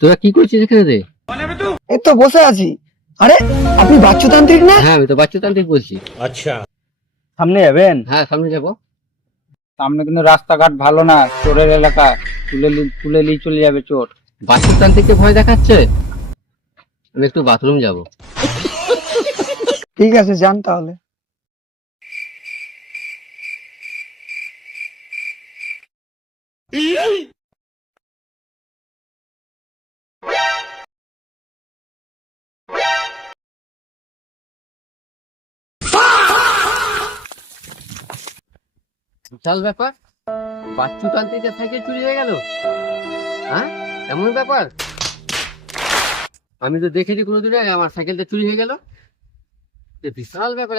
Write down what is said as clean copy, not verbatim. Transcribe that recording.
তোরা কি করছিস এখানে রে? এই তো বসে আছি। আরে আপনি বাচ্চুতান্ত্রিক না? হ্যাঁ আমি তো বাচ্চাতান্ত্রিক বলছি। সামনে যাবেন? হ্যাঁ সামনে যাবো। সামনে কিন্তু রাস্তাঘাট ভালো না, চোরের এলাকা, তুলে নিয়ে চলে যাবে চোর। বাচ্চাতান্ত্রিককে ভয় দেখাচ্ছে। আমি একটু বাথরুম যাবো। ঠিক আছে যান তাহলে। বিশাল ব্যাপার, বাচ্চুতান্ত্রিকের সাইকেল চুরি হয়ে গেল। হ্যাঁ এমন ব্যাপার, আমি তো দেখেছি কোনোদিন আগে আমার সাইকেলটা চুরি হয়ে গেল। বিশাল ব্যাপার।